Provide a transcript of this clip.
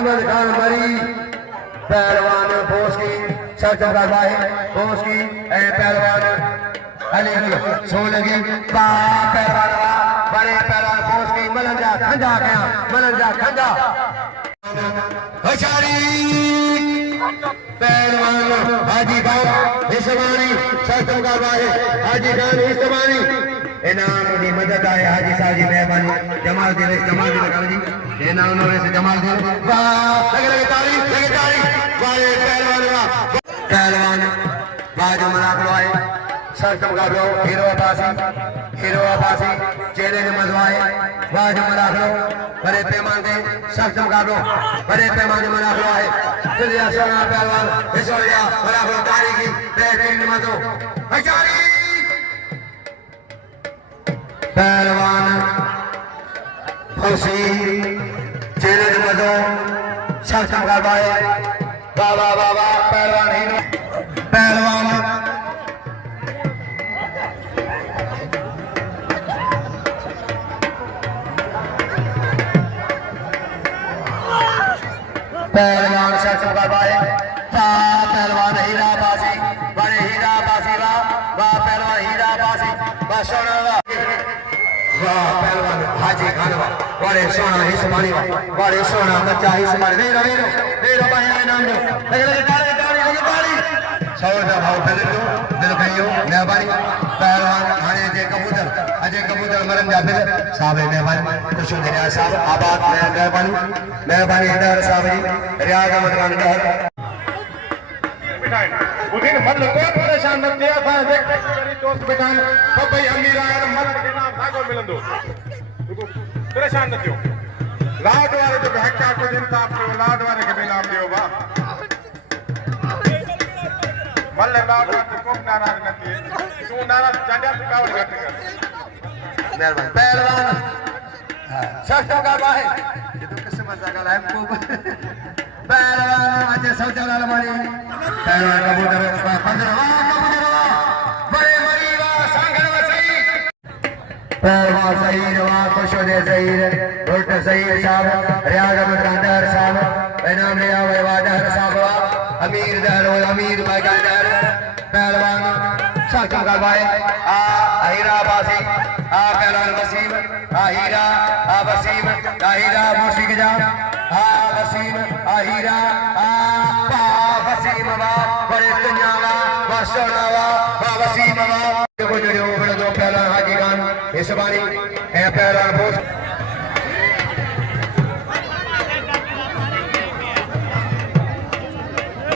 अहमद खान मरी पहलवान बोस की सर करवाए बोस की पहलवान अली सोलगी पहलवान बड़े पहलवान बोस की मलंजा खंजा गया मलंजा खंजा हशारी पहलवान हाजी खान हिस्सवानी सर करवाए हाजी खान हिस्सवानी इनाम की मदद आए हाजी साहब जी मेहरबानी जमाल जी इनाम से जमाल वाह लगे ताली वाले पहलवान बाजू मना करवाए सख्त मुकाबलो हीरो अब्बासी चेहरे ने मजवाए बाजू मना करो बड़े पैमाने सख्त मुकाबलो बड़े पैमाने मना करवाए फिर पहलवान हिस्सा मना करो ताली की बेहतरीन मजो हजारी पहलवान खुशी चेहरे ने मजो सख्त मुकाबला बाबा बाबा पहलवान हीरो पहलवान पहलवान सख्त मुकाबला पहलवान हीरा बासी बड़े हीरा बासी वाह पहलवान हीरा बासी वाह सोना वाह पहलवान हाजी खान बड़े सोना हिस्समानी बड़े सोना बच्चा हिस्समानी वीरो भाई नाम दो लगे ताली सौदा भाव दिल कहियो मेहरबानी पहलवान हाने अजय कबूतर मरन जा बिल साहब मेहरबानी खुश दरिया साहब आबाद मेहरबानी इधर साहब जी रियाज अहमद खान इधर उदिन मत को परेशान मत दिया था देख मेरी दोस्त बेटान भाई अमीर आया मत के नाम भागो मिलंदो परेशान न थियो लाड वाले जो हक्का को दिन था आपको लाड वाले के नाम दियो बा मल्ले लाड वाले को नाराज न थिए तू नाराज जांडा कावड़ घट कर मेहरबानी पहलवान सख्त मुकाबला है ये तो किससे मजा का है पहलवान अजय सौदालाल मारी पहलवान कबूतर 15 बड़े मरीवा सांगल सही पहलवान सही रवा खुशोदे सही उल्ट सही साहब रियाज अहमद खान साहब इनाम लिया वादर साहब अमीर भाई का दर पहलवान सख्त मुकाबला है हीरा बासी पहलवान वसीम हीरा वसीम हीरा मुर्शिद जा वसीम हीरा वसीम बड़े दुनिया सोना वसीम को जो पहलवान हाजी खान हिस्सवानी पहलवान